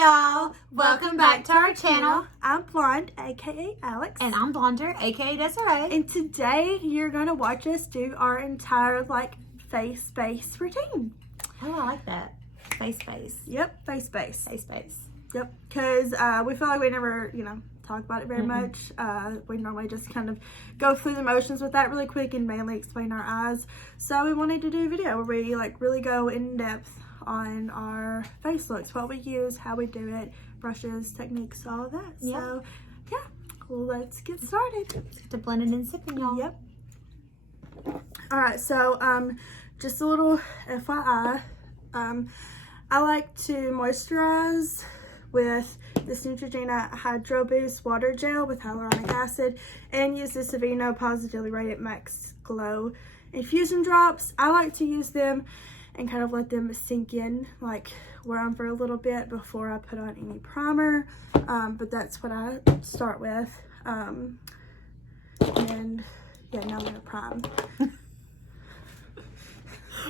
y'all, welcome back to our channel. I'm Blond, a.k.a. Alex. And I'm Blonder, a.k.a. Desarai. And today you're going to watch us do our entire face routine. Oh, I like that. Face. Yep, face. Yep, because we feel like we never, talk about it very much. We normally just kind of go through the motions with that really quick and mainly explain our eyes. So we wanted to do a video where we really go in depth on our face looks, what we use, how we do it, brushes, techniques, all of that. Yeah. So yeah, let's get started. To blend it and sipping, y'all. Yep. All right, so just a little FYI, I like to moisturize with this Neutrogena Hydro Boost Water Gel with hyaluronic acid and use the Aveeno Positively Rated Max Glow Infusion Drops. I like to use them and kind of let them sink in, wear them for a little bit before I put on any primer. But that's what I start with. And yeah, now I'm gonna prime.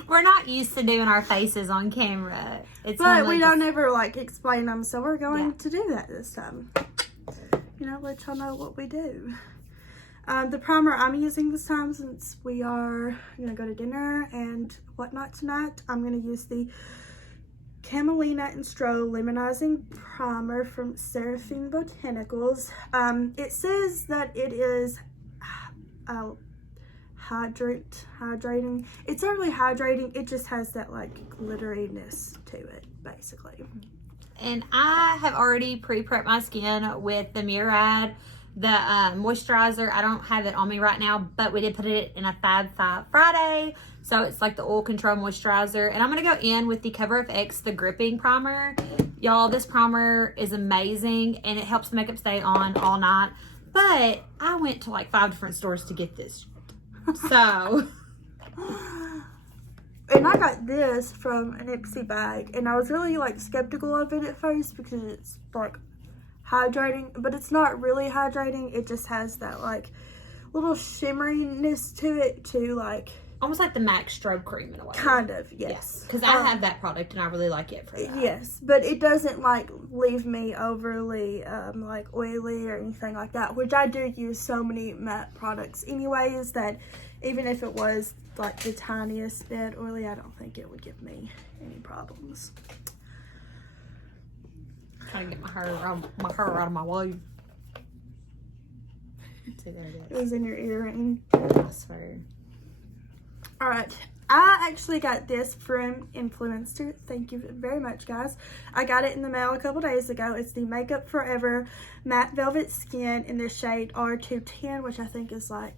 We're not used to doing our faces on camera. But we don't ever explain them, so we're going to do that this time. Let y'all know what we do. The primer I'm using this time, since we are gonna go to dinner and whatnot tonight, I'm gonna use the Camelina and Stro Lemonizing Primer from Seraphine Botanicals. It says that it is hydrating. It's not really hydrating, it just has that glitteriness to it, basically. And I have already pre-prepped my skin with the Murad, the moisturizer. I don't have it on me right now, but we did put it in a Fab Five Friday, so it's like the oil control moisturizer. And I'm gonna go in with the Cover FX, the gripping primer. Y'all, this primer is amazing and it helps the makeup stay on all night. But I went to 5 different stores to get this, so. And I got this from an Ipsy bag, and I was really skeptical of it at first because it's hydrating, but it's not really hydrating. It just has that little shimmeriness to it too, Almost like the MAC strobe cream in a way. Kind of, yes. Because I have that product and I really like it for that. Yes, but it doesn't leave me overly oily or anything like that, which I do use so many matte products anyways that even if it was the tiniest bit oily, I don't think it would give me any problems. Trying to get my hair out of my way. See, there it It was in your earring. I swear. All right, I actually got this from Influencer. Thank you very much, guys. I got it in the mail a couple days ago. It's the Makeup Forever Matte Velvet Skin in the shade R210, which I think is I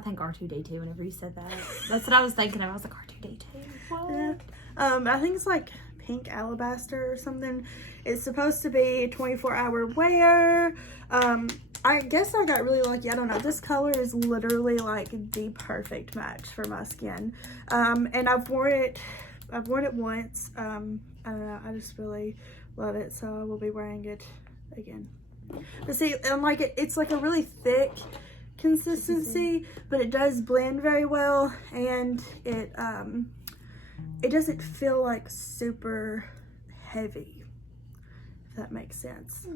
think R2D2 whenever you said that. That's what I was thinking of. I was like, R2D2? What? Yeah. I think it's pink alabaster or something. It's supposed to be 24-hour wear. I guess I got really lucky. I don't know. This color is literally the perfect match for my skin. And I've worn it once. I don't know. I just really love it. So I will be wearing it again. But see, it's a really thick consistency, but it does blend very well, and it doesn't feel super heavy, if that makes sense.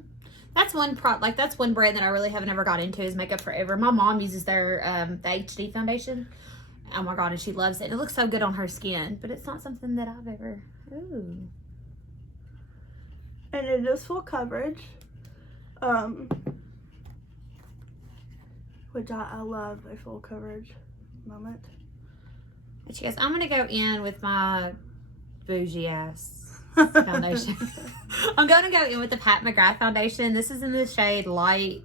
That's one that's one brand that I really haven't ever got into is Makeup Forever. My mom uses their the HD foundation. Oh my god, and she loves it. It looks so good on her skin, but it's not something that I've ever. Ooh. And it is full coverage. Which I love a full coverage moment. But you guys, I'm gonna go in with my bougie ass foundation. I'm gonna go in with the Pat McGrath foundation. This is in the shade Light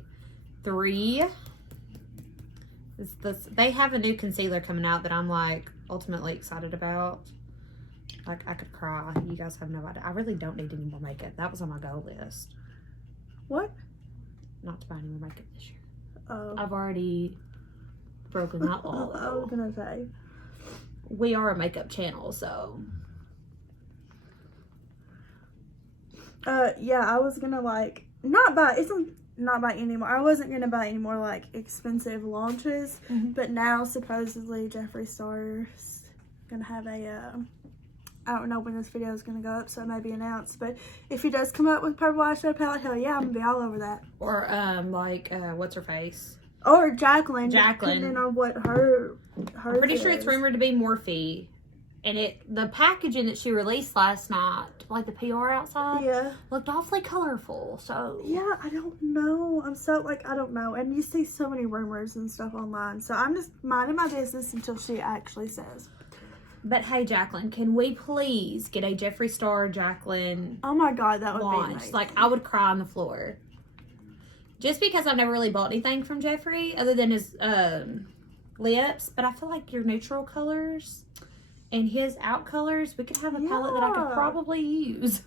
3. They have a new concealer coming out that I'm ultimately excited about. I could cry. You guys have no idea. I really don't need any more makeup. That was on my goal list. What? Not to buy any more makeup this year. Oh. I've already broken that law. I was gonna say. We are a makeup channel, so. Yeah, I was gonna not buy any more. I wasn't gonna buy any more expensive launches, but now supposedly Jeffree Star's gonna have a I don't know when this video is going to go up, so it may be announced. But if he does come up with purple eyeshadow palette, hell yeah, I'm going to be all over that. Or, what's her face? Or Jacqueline. Jacqueline. Depending on what her I'm pretty sure it's rumored to be Morphe. And the packaging that she released last night, like the PR outside, looked awfully colorful. So yeah, I don't know. I'm so I don't know. And you see so many rumors and stuff online. So I'm just minding my business until she actually says. But hey, Jacqueline, can we please get a Jeffree Star Jacqueline? Oh my God, that would launch? be amazing. Like, I would cry on the floor. Just because I've never really bought anything from Jeffree other than his lips. But I feel like your neutral colors and his out colors, we could have a palette that I could probably use.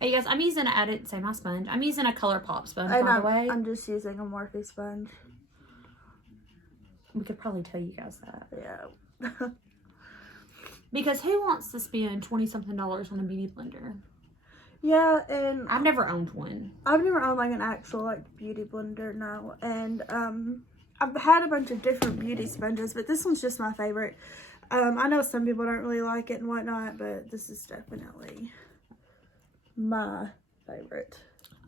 Hey guys, I'm using, I didn't say my sponge. I'm using a ColourPop sponge, by the way. I'm just using a Morphe sponge. We could probably tell you guys that. Yeah. Because who wants to spend $20-something on a beauty blender? Yeah, and I've never owned one. I've never owned like an actual beauty blender, no. And I've had a bunch of different beauty sponges, but this one's just my favorite. I know some people don't really like it and whatnot, but this is definitely my favorite.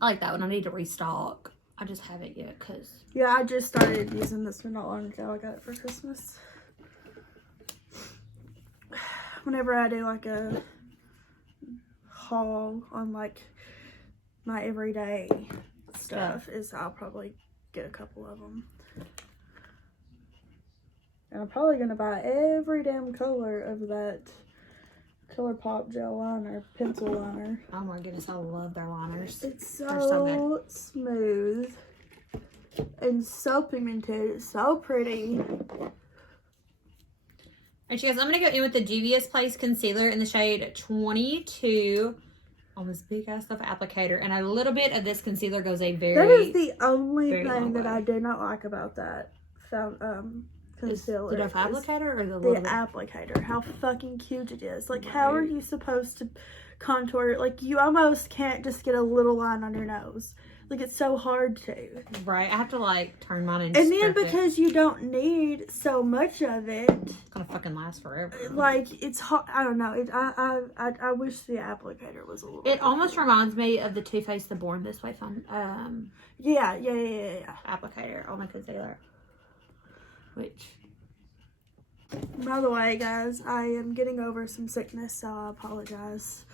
I like that one. I need to restock. I just haven't yet because... Yeah, I just started using this one not long ago. I got it for Christmas. Whenever I do like a haul on like my everyday stuff, I'll probably get a couple of them. And I'm probably going to buy every damn color of that ColourPop gel liner, pencil liner. Oh my goodness, I love their liners. It's so smooth and so pigmented. It's so pretty. And she goes, I'm going to go in with the Juvia's Place Concealer in the shade 22 on this big ass stuff applicator. And a little bit of this concealer goes a very... That is the only thing that I do not like about that concealer. The Duff applicator or the applicator? How fucking cute it is. Like, how are you supposed to contour? Like, you almost can't just get a little line on your nose. Like, it's so hard to. Right. I have to, like, turn mine and then because you don't need so much of it. It's gonna fucking last forever. Like, it's hard. I don't know. I wish the applicator was a little... It almost reminds me of the Too Faced The Born This Way Yeah. applicator on the concealer. Which... By the way, guys, I am getting over some sickness, so I apologize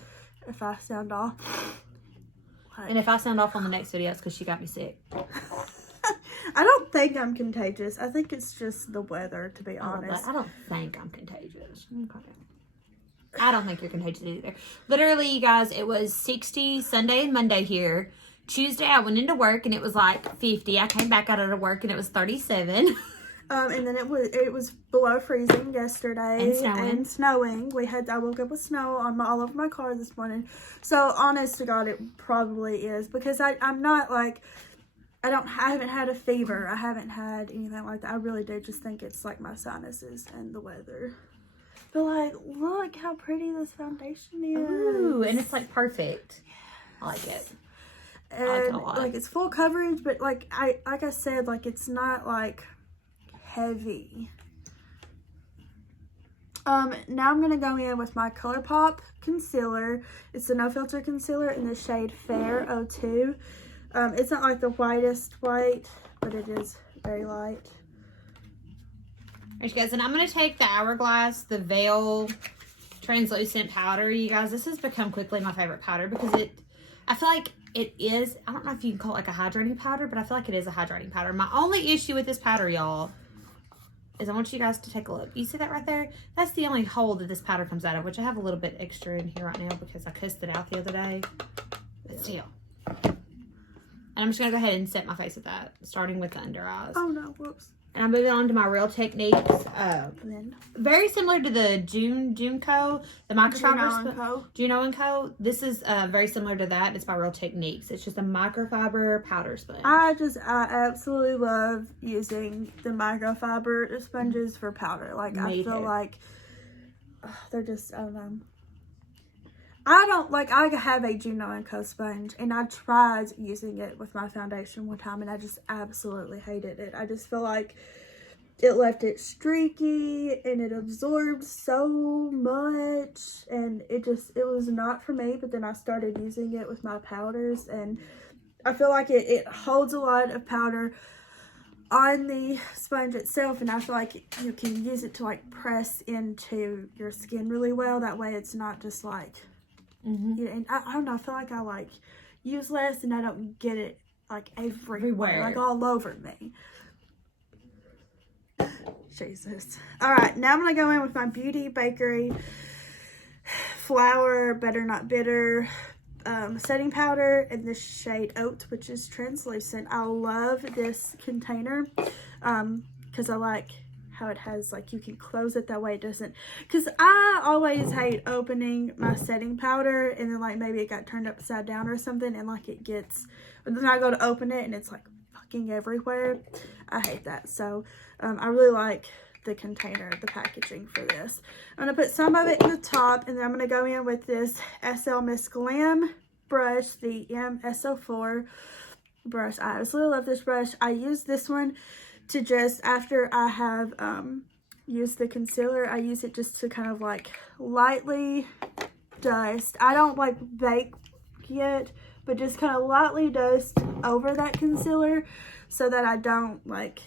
if I sound off. And if I sound off on the next video, it's because she got me sick. I don't think I'm contagious. I think it's just the weather, to be honest. I don't think I'm contagious. Okay. I don't think you're contagious either. Literally, you guys, it was 60 Sunday and Monday here. Tuesday, I went into work and it was like 50. I came back out of work and it was 37. And then it was below freezing yesterday and snowing. I woke up with snow on all over my car this morning. So honest to God, it probably is because I'm not like I haven't had a fever. I haven't had anything like that. I really do just think it's like my sinuses and the weather. But like, look how pretty this foundation is. Ooh, and it's like perfect. I like it. And I like it a lot. Like it's full coverage, but like I said, like it's not like heavy. Now I'm gonna go in with my ColourPop concealer. It's the No Filter concealer in the shade Fair 02. It's not like the whitest white, but it is very light. Alright, you guys, and I'm gonna take the Hourglass, the Veil translucent powder. You guys, this has become quickly my favorite powder because I feel like it is, I don't know if you can call it like a hydrating powder, but I feel like it is a hydrating powder. My only issue with this powder, y'all, is I want you guys to take a look. You see that right there? That's the only hole that this powder comes out of, which I have a little bit extra in here right now because I cussed it out the other day. But still. And I'm just going to go ahead and set my face with that, starting with the under eyes. Oh no, whoops. And I'm moving on to my Real Techniques. Very similar to the Junko, the microfiber. Juno & Co. This is very similar to that. It's by Real Techniques. It's just a microfiber powder sponge. I absolutely love using the microfiber sponges for powder. Like, I feel like they're just, I don't know. I have a Juno & Co sponge, and I tried using it with my foundation one time, and I just absolutely hated it. I just feel like it left it streaky and it absorbed so much, and it was not for me. But then I started using it with my powders, and I feel like it holds a lot of powder on the sponge itself, and I feel like you can use it to like press into your skin really well. That way it's not just like, and I don't know, I feel like I like use less and I don't get it like everywhere. Like all over me. Jesus. All right, now I'm gonna go in with my Beauty Bakery Flour Better Not Bitter setting powder in the shade Oat, which is translucent. I love this container because I like how it has, like, you can close it that way it doesn't, because I always hate opening my setting powder and then like maybe it got turned upside down or something, and like it gets, and then I go to open it and it's like fucking everywhere. I hate that. So I really like the container, the packaging for this. I'm gonna put some of it in the top, and then I'm gonna go in with this SL Miss Glam brush, the MSO4 brush. I absolutely love this brush. I use this one to just, after I have used the concealer, I use it just to kind of like lightly dust. I don't like bake yet, but just kind of lightly dust over that concealer so that I don't like,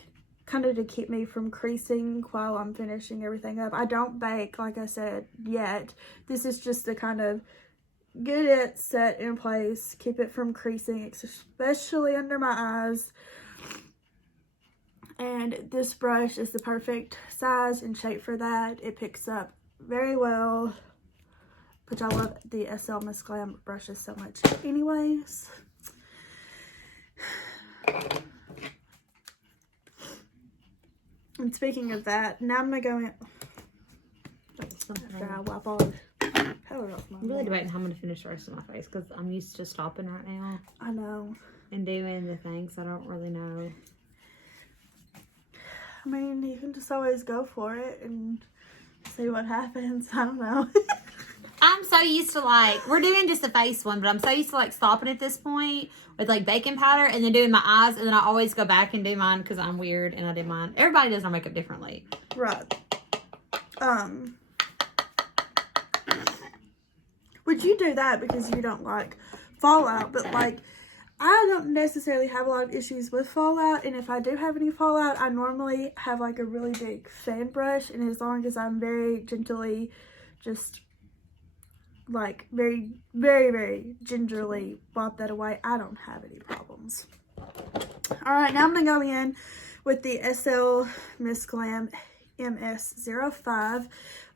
kind of to keep me from creasing while I'm finishing everything up. I don't bake, like I said, yet. This is just to kind of get it set in place, keep it from creasing, especially under my eyes. And this brush is the perfect size and shape for that. It picks up very well, which I love the SL Miss Glam brushes so much anyways. And speaking of that, now I'm going to go in. After I wipe all the powder off my I'm really debating how I'm going to finish the rest of my face because I'm used to stopping right now. I know. And doing the things I don't really know. I mean, you can just always go for it and see what happens. I don't know. I'm so used to, like, we're doing just a face one, but I'm so used to, like, stopping at this point with, like, baking powder and then doing my eyes, and then I always go back and do mine because I'm weird and I do mine. Everybody does their makeup differently. Right. Would you do that because you don't like fallout? But, like, I don't necessarily have a lot of issues with fallout, and if I do have any fallout, I normally have like a really big fan brush, and as long as I'm very gently, just like very, very, very gingerly wipe that away, I don't have any problems. All right, now I'm gonna go in with the SL Miss Glam MS05.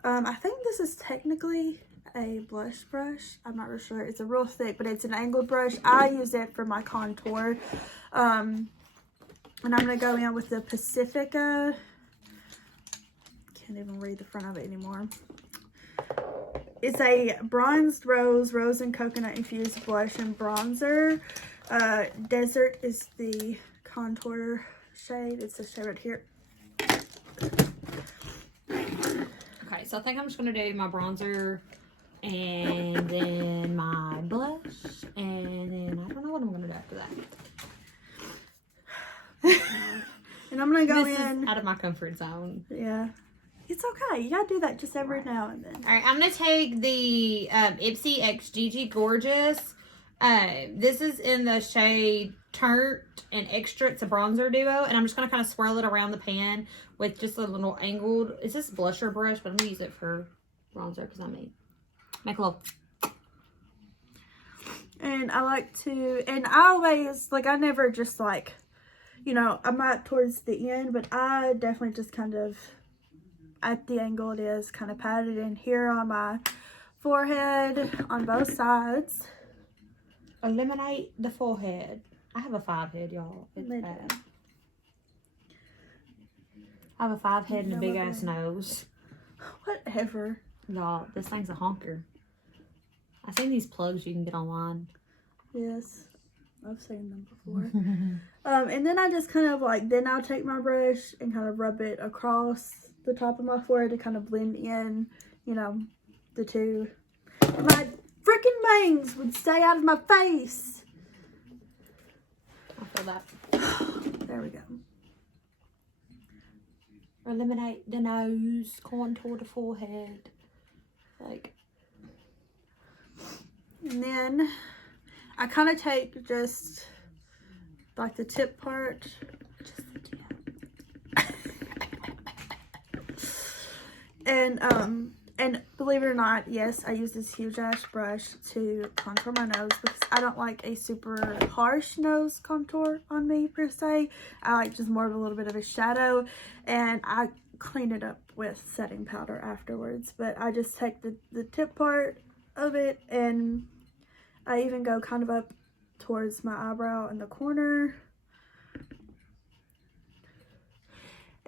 I think this is technically a blush brush. I'm not real sure. It's a real thick, but it's an angled brush. I use it for my contour. And I'm going to go in with the Pacifica. Can't even read the front of it anymore. It's a bronzed rose and coconut infused blush and bronzer. Desert is the contour shade. It's the shade right here. Okay, so I think I'm just going to do my bronzer and then my blush, and then I don't know what I'm going to do after that. And I'm going to go this in. Is out of my comfort zone. Yeah. It's okay. You got to do that just every now and then. All right, I'm going to take the Ipsy X Gigi Gorgeous. This is in the shade Turnt and Extra. It's a bronzer duo, and I'm just going to kind of swirl it around the pan with just a little angled, it's this blusher brush, but I'm going to use it for bronzer because I mean, make a little. And I like to, and I always, like, I never just like, you know, I might towards the end, but I definitely just kind of, at the angle it is, kind of pat it in here on my forehead on both sides. Eliminate the forehead. I have a 5 head, y'all. It's bad. I have a 5 head and a big ass nose. Whatever. Y'all, this thing's a honker. I've seen these plugs you can get online. Yes, I've seen them before. And then I just kind of like, then I'll take my brush and kind of rub it across the top of my forehead to kind of blend in, you know, the two. My freaking bangs would stay out of my face. I feel that. There we go. eliminate the nose, contour the forehead. Like, and then I kind of take just like the tip part. just the tip. And believe it or not, yes, I use this huge ass brush to contour my nose because I don't like a super harsh nose contour on me per se. I like just more of a little bit of a shadow, and I clean it up with setting powder afterwards. But I just take the tip part of it, and I even go kind of up towards my eyebrow in the corner.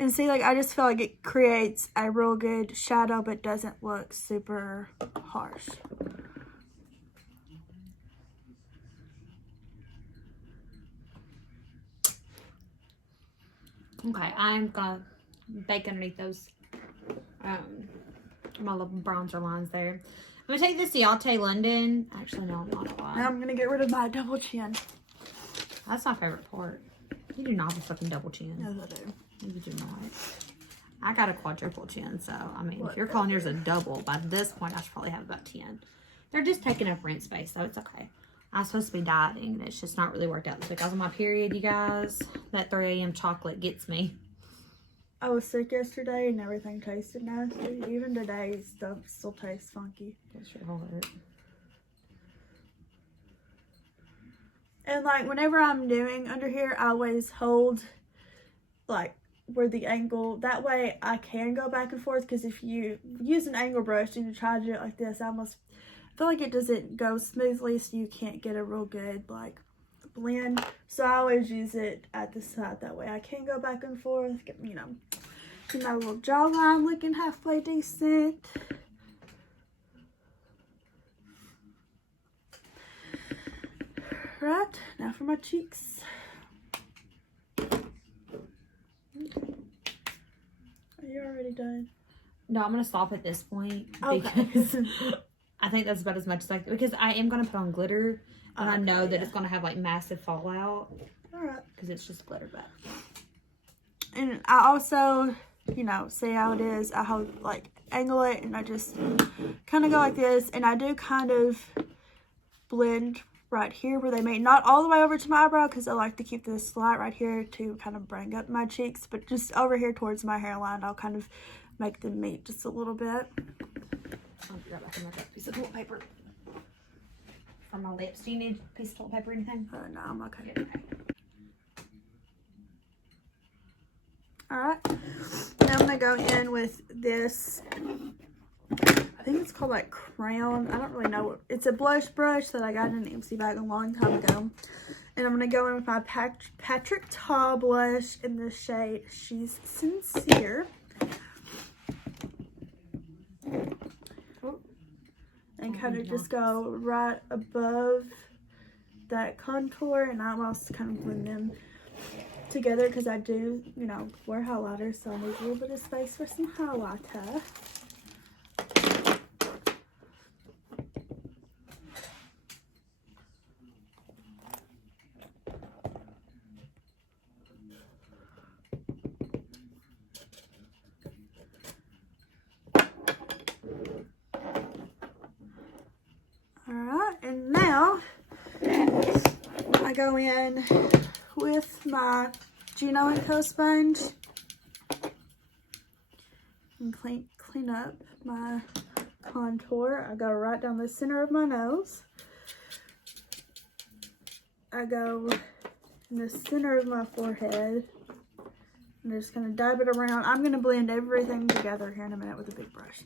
And see, like, I just feel like it creates a real good shadow, but doesn't look super harsh. Okay, I'm gonna bake underneath those, my little bronzer lines there. I'm gonna take this Desarai London. Actually, no, I'm not Now alive. I'm gonna get rid of my double chin. That's my favorite part. You do not have a fucking double chin. No, I do. You do not. I got a quadruple chin, so I mean, What? if you're calling yours a double, by this point, I should probably have about 10. They're just taking up rent space, so it's okay. I'm supposed to be dieting, and it's just not really worked out this week. I was on my period, you guys. That 3 a.m. chocolate gets me. I was sick yesterday and everything tasted nasty. Even today, stuff still tastes funky. That's your heart. And like whenever I'm doing under here, I always hold like where the angle, that way I can go back and forth, because if you use an angle brush and you try to do it like this, I almost feel like it doesn't go smoothly, so you can't get a real good like blend. So I always use it at the side, that way I can go back and forth, get, you know, get my little jawline looking halfway decent. Right, now for my cheeks. Are you already done? No, I'm gonna stop at this point Okay. because I think that's about as much as I can, because I am gonna put on glitter, and I know that yeah. it's gonna have like massive fallout Alright. because it's just glitter. But And I also, you know, see how it is. I hold, like, angle it, and I just kind of go like this, and I do kind of blend right here where they meet. Not all the way over to my eyebrow, because I like to keep this light right here to kind of bring up my cheeks, but just over here towards my hairline, I'll kind of make them meet just a little bit. I'll be right back in my piece of toilet paper for my lips. Do you need a piece of toilet paper or anything? No, I'm okay. Alright, now I'm going to go in with this, I think it's called like Crown, I don't really know what, it's a blush brush that I got in an empty bag a long time ago. And I'm going to go in with my Patrick Ta blush in the shade She's Sincere. And kind of just go right above that contour, and I almost kind of blend them together because I do, you know, wear highlighter, so I need a little bit of space for some highlighter. Alright, and now I go in with my Gino & Co sponge and clean up my contour. I go right down the center of my nose. I go in the center of my forehead. I'm just going to dab it around. I'm going to blend everything together here in a minute with a big brush.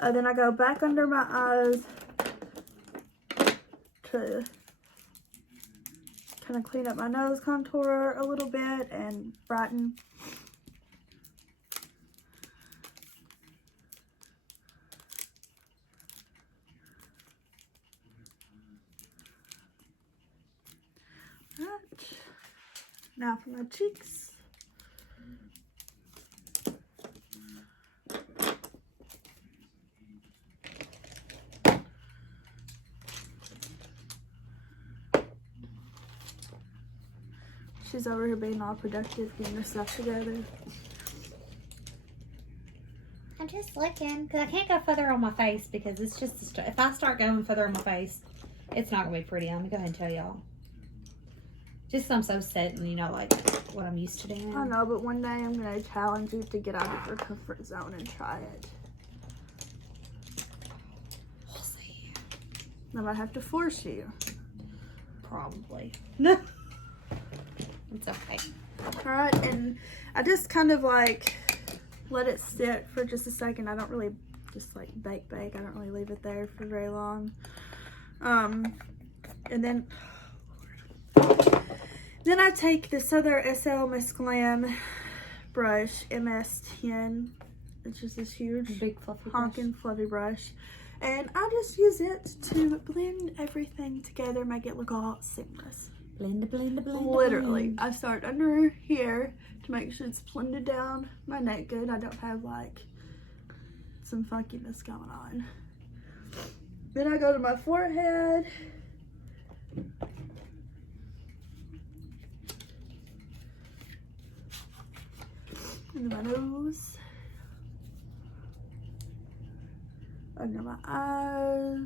Then I go back under my eyes to kind of clean up my nose contour a little bit and brighten. Right. Now for my cheeks. She's over here being all productive, getting her stuff together. Just looking, because I can't go further on my face because it's just, if I start going further on my face, it's not going to be pretty. I'm going to go ahead and tell y'all. Just I'm so set and you know, like, what I'm used to doing. I know, but one day I'm going to challenge you to get out of your comfort zone and try it. We'll see. I might have to force you. Probably. No. It's okay. Alright, and I just kind of like let it sit for just a second. I don't really just like bake. I don't really leave it there for very long. And then I take this other SL Miss Glam brush, MS10. It's just this huge, big fluffy honking fluffy brush. And I just use it to blend everything together, make it look all seamless. Blend. Literally, I start under here to make sure it's blended down my neck good. I don't have like some funkiness going on. Then I go to my forehead. Under my nose. Under my eyes.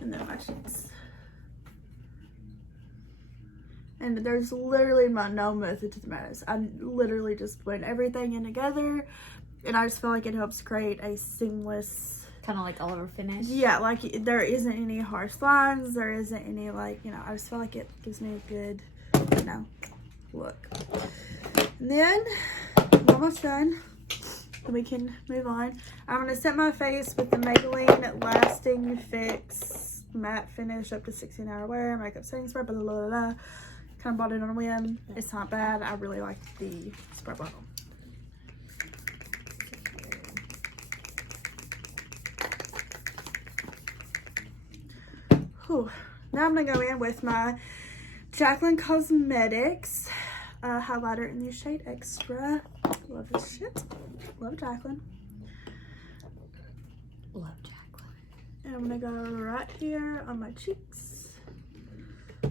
And then my cheeks. And there's literally no method to the madness. I literally just blend everything in together, and I just feel like it helps create a seamless, kind of like all over finish. Yeah, like there isn't any harsh lines. There isn't any like, you know, I just feel like it gives me a good, you know, look. And then I'm almost done. We can move on. I'm going to set my face with the Maybelline Lasting Fix Matte Finish up to 16-hour wear, makeup setting spray, blah, blah, blah, blah. Kind of bought it on a whim. It's not bad. I really like the spray bottle. Whew. Now I'm going to go in with my Jaclyn Cosmetics highlighter in the shade Extra. Love this shit. Love Jaclyn. Love Jaclyn. And I'm gonna go right here on my cheeks. I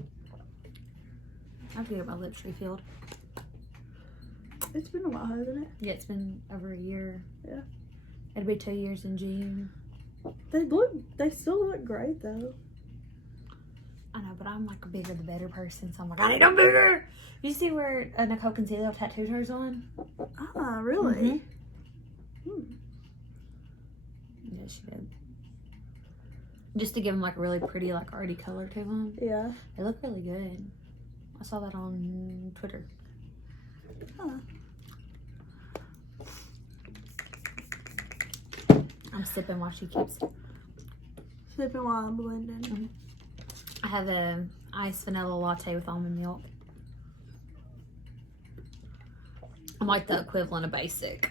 have to get my lips refilled. It's been a while, hasn't it? Yeah, it's been over a year. Yeah. It'll be 2 years in June. They still look great though. I know, but I'm like a bigger the better person, so I'm like, I need them bigger. You see where Nicole Concealio tattooed hers on? Ah, really? Yeah, she did. Just to give them like a really pretty, like arty color to them. Yeah. They look really good. I saw that on Twitter. Huh. I'm sipping while she keeps. Sipping while I'm blending. I have a iced vanilla latte with almond milk. I'm like the equivalent of basic.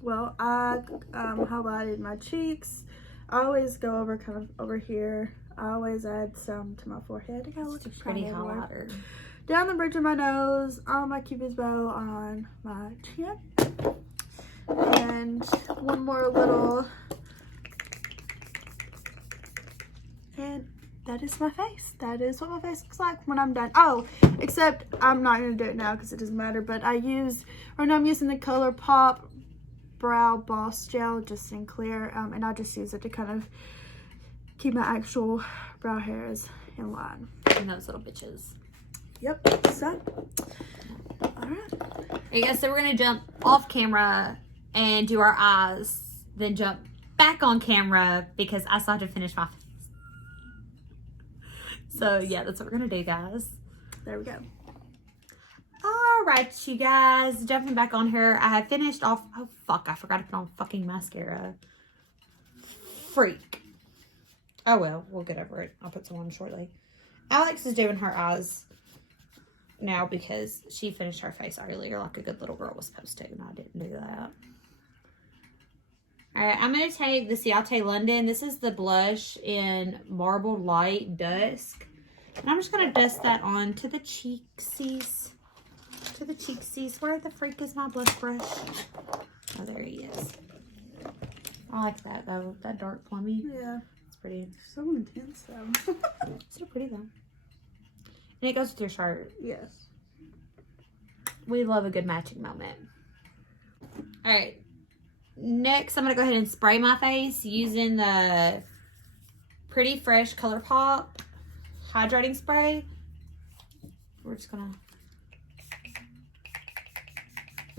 Well, I highlighted my cheeks. I always go over kind of over here. I always add some to my forehead to kind of look It's a pretty shiny more. highlighter. Down the bridge of my nose, on my cupid's bow, on my chin. And one more little. And that is my face. That is what my face looks like when I'm done. Oh, except I'm not going to do it now because it doesn't matter. But I'm using the ColourPop Brow Boss Gel just in clear. And I just use it to kind of keep my actual brow hairs in line. And those little bitches. Yep. So, alright. I guess so we're going to jump off camera and do our eyes. Then jump back on camera because I still have to finish my face. So, yeah, that's what we're going to do, guys. There we go. All right, you guys. Jumping back on here. I have finished off. Oh, fuck. I forgot to put on fucking mascara. Freak. Oh, well. We'll get over it. I'll put some on shortly. Alex is doing her eyes now because she finished her face earlier like a good little girl was supposed to, and I didn't do that. All right, I'm going to take the Ciate London. This is the blush in Marbled Light Dusk. And I'm just going to dust that on to the cheeksies. To the cheeksies. Where the freak is my blush brush? Oh, there he is. I like that, though. That dark plummy. Yeah. It's pretty. So intense, though. It's so pretty, though. And it goes with your shirt. Yes. We love a good matching moment. All right. Next, I'm going to go ahead and spray my face using the Pretty Fresh ColourPop hydrating spray. We're just going to...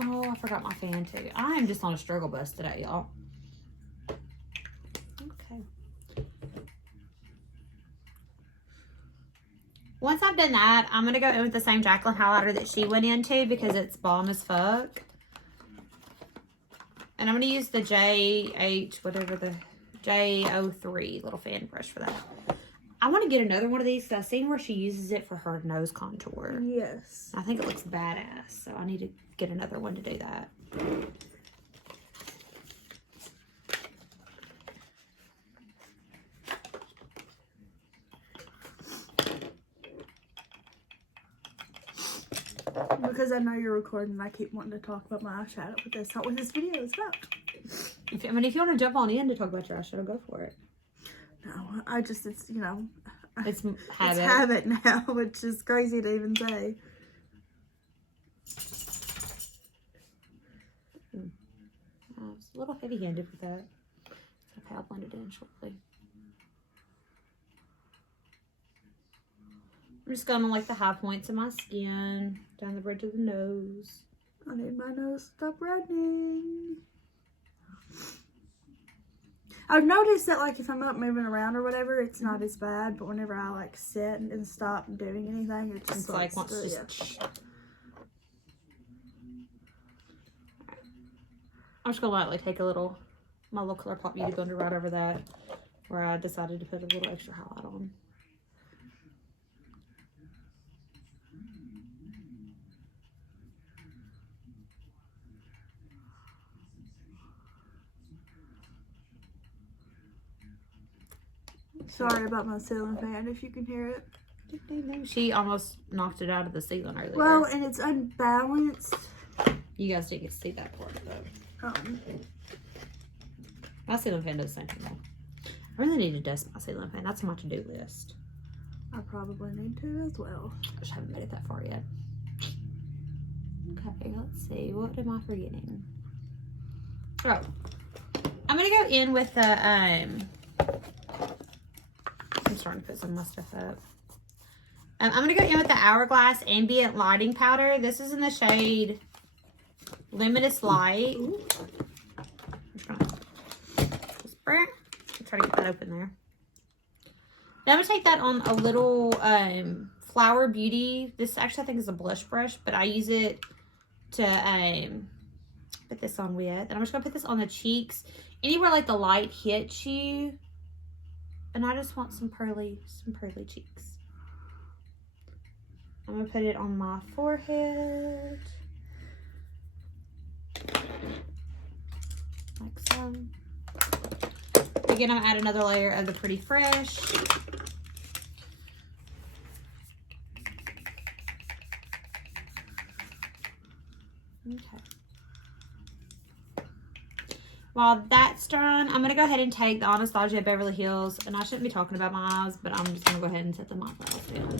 Oh, I forgot my fan too. I am just on a struggle bus today, y'all. Okay. Once I've done that, I'm going to go in with the same Jaclyn highlighter that she went into because it's bomb as fuck. And I'm going to use the J03 little fan brush for that. I want to get another one of these because I've seen where she uses it for her nose contour. Yes. I think it looks badass, so I need to get another one to do that. Because I know you're recording and I keep wanting to talk about my eyeshadow, but that's not what this video is about. If you want to jump on in to talk about your eyeshadow, go for it. No, it's, you know, it's habit. It's habit now, which is crazy to even say. I was a little heavy-handed with that. Okay, I'll blend it in shortly. I'm just going to like the high points of my skin, down the bridge of the nose. I need my nose to stop running. I've noticed that, like, if I'm up moving around or whatever, it's not as bad. But whenever I, like, sit and stop doing anything, it just like wants to just... I'm just going to lightly take my little ColourPop Beauty Blender right over that, where I decided to put a little extra highlight on. Sorry about my ceiling fan, if you can hear it. She almost knocked it out of the ceiling earlier. Well, and it's unbalanced. You guys didn't get to see that part, though. My ceiling fan does the same thing, though. I really need to dust my ceiling fan. That's on my to-do list. I probably need to as well. I just haven't made it that far yet. Okay, let's see. What am I forgetting? Oh. I'm going to go in with the, I'm starting to put some of my stuff up. I'm going to go in with the Hourglass Ambient Lighting Powder. This is in the shade Luminous Light. I'm just going to try to get that open there. Now I'm going to take that on a little Flower Beauty. This actually I think is a blush brush, but I use it to put this on with. And I'm just going to put this on the cheeks. Anywhere like the light hits you. And I just want some pearly cheeks. I'm going to put it on my forehead. Like so. Again, I'm going to add another layer of the Pretty Fresh. Okay. While that's done, I'm going to go ahead and take the Anastasia Beverly Hills, and I shouldn't be talking about my eyes, but I'm just going to go ahead and set the eyebrows down.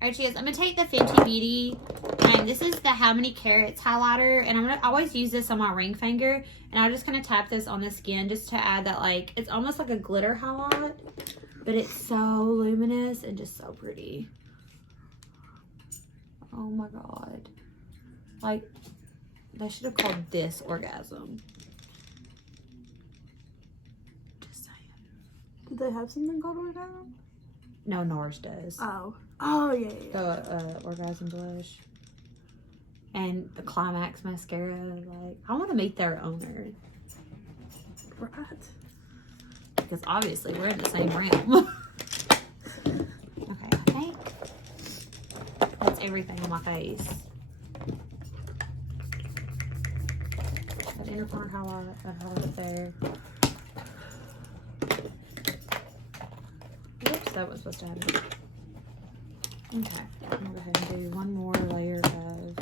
Alright, you guys, I'm going to take the Fenty Beauty, and this is the How Many Carats highlighter, and I'm going to always use this on my ring finger, and I'm just going to tap this on the skin just to add that, like, it's almost like a glitter highlight, but it's so luminous and just so pretty. Oh my god. Like, they should have called this Orgasm. Just saying. Did they have something called Orgasm? No, NARS does. Oh. Oh, yeah. The Orgasm blush. And the Climax mascara. Like, I want to meet their owner. Right. Because obviously we're in the same realm. Okay, I think that's everything on my face. That inner part highlight, I highlight it there. Oops, that was supposed to happen. Okay, I'm gonna go ahead and do one more layer of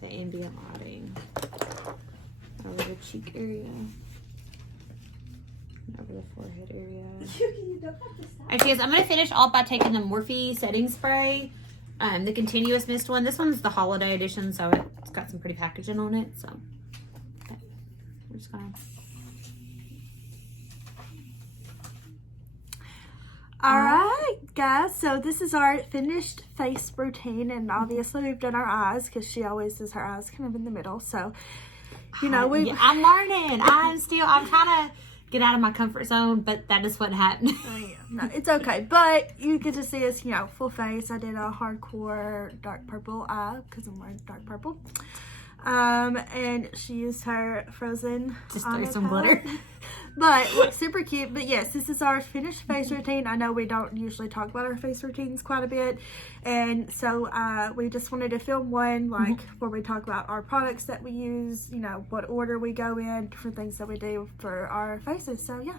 the ambient lighting over the cheek area. over the forehead area. You don't have to stop. And she goes, I'm going to finish off by taking the Morphe setting spray, the continuous mist one. This one's the holiday edition, so it's got some pretty packaging on it. So okay. We're just going to. Alright guys, so this is our finished face routine, and obviously we've done our eyes because she always does her eyes kind of in the middle, so you know I'm learning. I'm trying to get out of my comfort zone, but that is what happened. No, it's okay, but you get to see us, you know, full face. I did a hardcore dark purple eye because I'm wearing dark purple, and she used her Frozen just throw some glitter. But looks super cute. But yes, this is our finished face routine. I know we don't usually talk about our face routines quite a bit, and so we just wanted to film one like where we talk about our products that we use, you know, what order we go in, different things that we do for our faces. So yeah,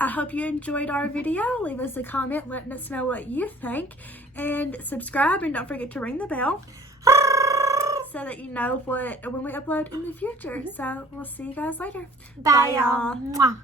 I hope you enjoyed our video. Leave us a comment letting us know what you think, and subscribe, and don't forget to ring the bell so that you know when we upload in the future. So we'll see you guys later. Bye y'all.